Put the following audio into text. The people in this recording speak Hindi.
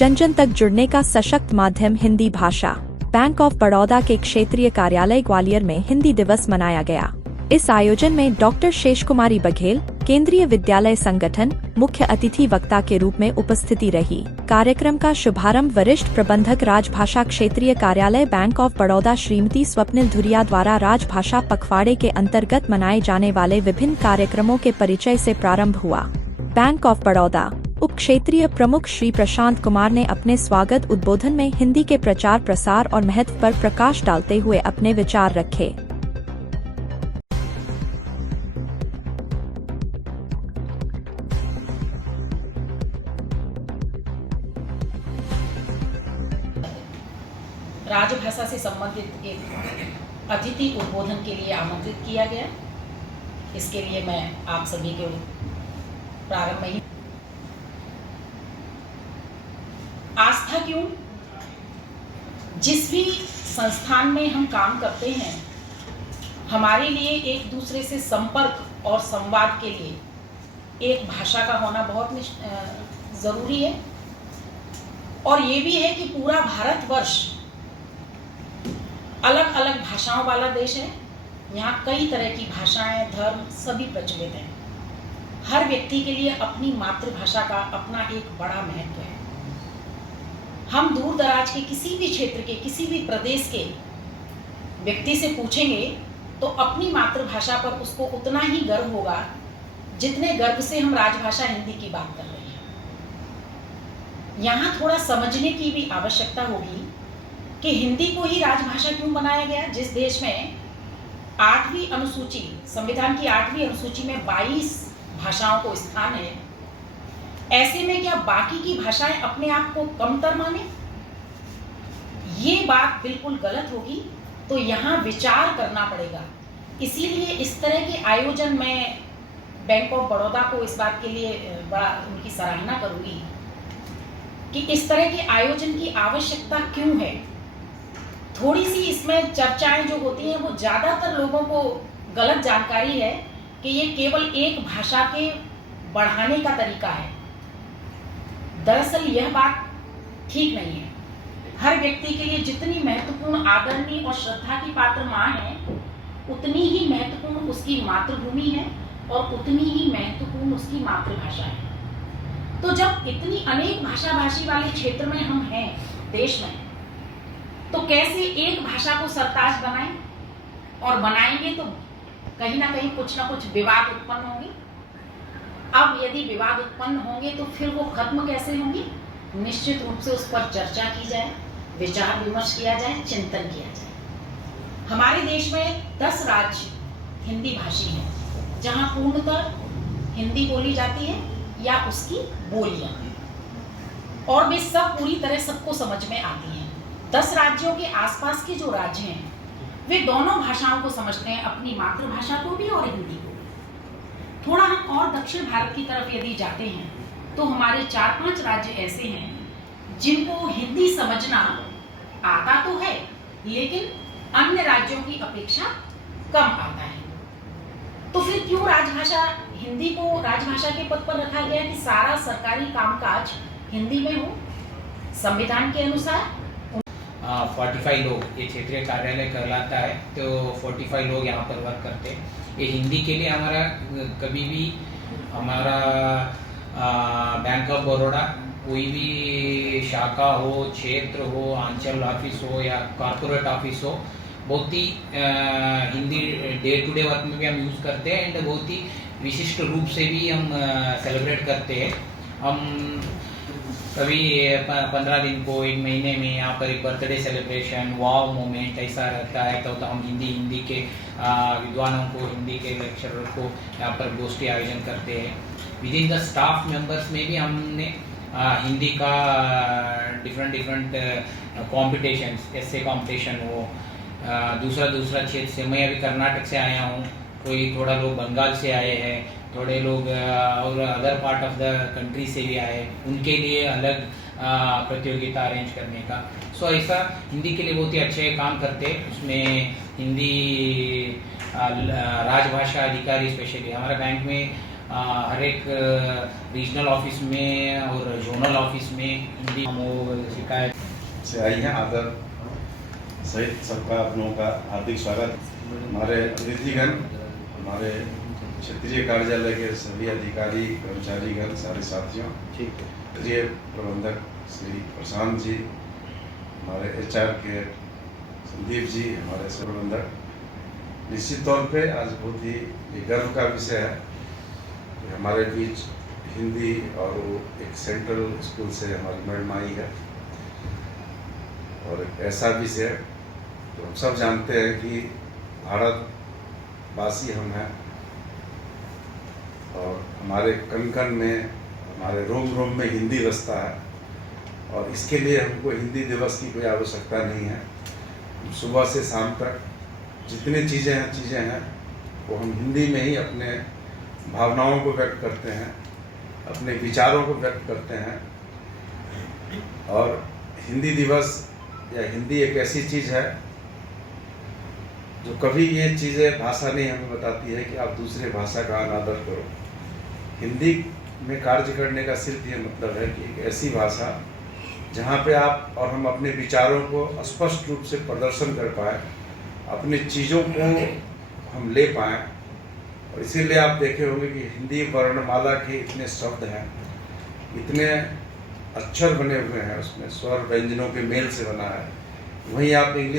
जन जन तक जुड़ने का सशक्त माध्यम हिंदी भाषा। बैंक ऑफ बड़ौदा के क्षेत्रीय कार्यालय ग्वालियर में हिंदी दिवस मनाया गया। इस आयोजन में डॉक्टर शेष कुमारी बघेल, केंद्रीय विद्यालय संगठन, मुख्य अतिथि वक्ता के रूप में उपस्थिति रही। कार्यक्रम का शुभारंभ वरिष्ठ प्रबंधक राजभाषा क्षेत्रीय कार्यालय बैंक ऑफ बड़ौदा श्रीमती स्वप्निल धुरिया द्वारा राजभाषा पखवाड़े के अंतर्गत मनाए जाने वाले विभिन्न कार्यक्रमों के परिचय से प्रारंभ हुआ। बैंक ऑफ बड़ौदा उप क्षेत्रीय प्रमुख श्री प्रशांत कुमार ने अपने स्वागत उद्बोधन में हिंदी के प्रचार प्रसार और महत्व पर प्रकाश डालते हुए अपने विचार रखे। राजभाषा से संबंधित एक अतिथि उद्बोधन के लिए आमंत्रित किया गया। इसके लिए मैं आप सभी को प्रारंभ में ही आस्था क्यों, जिस भी संस्थान में हम काम करते हैं, हमारे लिए एक दूसरे से संपर्क और संवाद के लिए एक भाषा का होना बहुत ज़रूरी है। और ये भी है कि पूरा भारतवर्ष अलग अलग भाषाओं वाला देश है। यहाँ कई तरह की भाषाएं, धर्म सभी प्रचलित हैं। हर व्यक्ति के लिए अपनी मातृभाषा का अपना एक बड़ा महत्व है। हम दूर दराज के किसी भी क्षेत्र के, किसी भी प्रदेश के व्यक्ति से पूछेंगे तो अपनी मातृभाषा पर उसको उतना ही गर्व होगा जितने गर्व से हम राजभाषा हिंदी की बात कर रहे हैं। यहाँ थोड़ा समझने की भी आवश्यकता होगी कि हिंदी को ही राजभाषा क्यों बनाया गया। जिस देश में 8वीं अनुसूची, संविधान की 8वीं अनुसूची में 22 भाषाओं को स्थान है, ऐसे में क्या बाकी की भाषाएं अपने आप को कमतर माने? ये बात बिल्कुल गलत होगी। तो यहाँ विचार करना पड़ेगा। इसीलिए इस तरह के आयोजन में बैंक ऑफ बड़ौदा को इस बात के लिए बड़ा उनकी सराहना करूंगी कि इस तरह के आयोजन की आवश्यकता क्यों है। थोड़ी सी इसमें चर्चाएं जो होती हैं वो ज़्यादातर लोगों को गलत जानकारी है कि ये केवल एक भाषा के बढ़ाने का तरीका है। दरअसल यह बात ठीक नहीं है। हर व्यक्ति के लिए जितनी महत्वपूर्ण, आदरणीय और श्रद्धा की पात्र माँ है, उतनी ही महत्वपूर्ण उसकी मातृभूमि है और उतनी ही महत्वपूर्ण उसकी मातृभाषा है। तो जब इतनी अनेक भाषा भाषी वाले क्षेत्र में हम हैं देश में, तो कैसे एक भाषा को सरताज बनाएं? और बनाएंगे तो कहीं ना कहीं कुछ ना कुछ विवाद उत्पन्न होंगे। अब यदि विवाद उत्पन्न होंगे तो फिर वो खत्म कैसे होंगी? निश्चित रूप से उस पर चर्चा की जाए, विचार विमर्श किया जाए, चिंतन किया जाए। हमारे देश में 10 राज्य हिंदी भाषी हैं जहां पूर्णतः हिंदी बोली जाती है या उसकी बोलियां, और वे सब पूरी तरह सबको समझ में आती हैं। 10 राज्यों के आसपास के जो राज्य हैं वे दोनों भाषाओं को समझते हैं, अपनी मातृभाषा को भी और हिंदी को। थोड़ा हम और दक्षिण भारत की तरफ यदि जाते हैं तो हमारे 4-5 राज्य ऐसे हैं जिनको हिंदी समझना आता तो है, लेकिन अन्य राज्यों की अपेक्षा कम आता है। तो फिर क्यों राजभाषा हिंदी को राजभाषा के पद पर रखा गया कि सारा सरकारी कामकाज हिंदी में हो? संविधान के अनुसार 45 लोग ये क्षेत्रीय कार्यालय कहलाता है, तो 45 लोग यहाँ पर वर्क करते हैं। ये हिंदी के लिए हमारा कभी भी हमारा बैंक ऑफ बड़ौदा कोई भी शाखा हो, क्षेत्र हो, आंचल ऑफिस हो या कॉर्पोरेट ऑफिस हो, बहुत ही Hindi day to day work में भी हम यूज़ करते हैं एंड बहुत ही विशिष्ट रूप से भी हम सेलिब्रेट करते हैं। हम कभी 15 दिन को, 1 महीने में यहाँ पर एक बर्थडे सेलिब्रेशन, वाव मोमेंट ऐसा रहता है तो हम हिंदी के विद्वानों को, हिंदी के लेक्चरर को यहाँ पर गोष्ठी आयोजन करते हैं। With in the staff members में भी हमने हिंदी का डिफरेंट कॉम्पिटिशन्स, ऐसे कॉम्पिटिशन हो, दूसरा क्षेत्र से, मैं अभी कर्नाटक से आया हूँ, कोई थोड़ा लोग बंगाल से आए हैं, थोड़े लोग और other part of the country से भी आए, उनके लिए अलग प्रतियोगिता अरेंज करने का। सो ऐसा हिंदी के लिए बहुत ही अच्छे काम करते हैं। उसमें हिंदी राजभाषा अधिकारी स्पेशली हमारे बैंक में हर एक रीजनल ऑफिस में और जोनल ऑफिस में हिंदी हम वो शिकायत से आई हैं। आदर सहित सबका आप लोगों का हार्दिक स्वागत। हमारे अतिथिगण, हमारे क्षेत्रीय कार्यालय के सभी अधिकारी, कर्मचारीगण, सारे साथियों, क्षेत्रीय प्रबंधक श्री प्रशांत जी, हमारे HR के संदीप जी, हमारे प्रबंधक, निश्चित तौर पे आज बहुत ही गर्व का विषय है कि हमारे बीच हिंदी और वो एक सेंट्रल स्कूल से हमारी मैडम आई है। और एक ऐसा विषय तो हम सब जानते हैं कि भारतवासी हम हैं और हमारे कण कण में, हमारे रोम रोम में हिंदी बसता है और इसके लिए हमको हिंदी दिवस की कोई आवश्यकता नहीं है। सुबह से शाम तक जितनी चीज़ें हैं वो हम हिंदी में ही अपने भावनाओं को व्यक्त करते हैं, अपने विचारों को व्यक्त करते हैं। और हिंदी दिवस या हिंदी एक ऐसी चीज़ है जो कभी ये चीज़ें भाषा नहीं हमें बताती है कि आप दूसरे भाषा का अनादर करो। हिंदी में कार्य करने का सिर्फ ये मतलब है कि एक ऐसी भाषा जहाँ पे आप और हम अपने विचारों को स्पष्ट रूप से प्रदर्शन कर पाए, अपनी चीज़ों को हम ले पाएँ। और इसीलिए आप देखे होंगे कि हिंदी वर्णमाला के इतने शब्द हैं, इतने अक्षर बने हुए हैं, उसमें स्वर व्यंजनों के मेल से बना है। वहीं आप इंग्लिश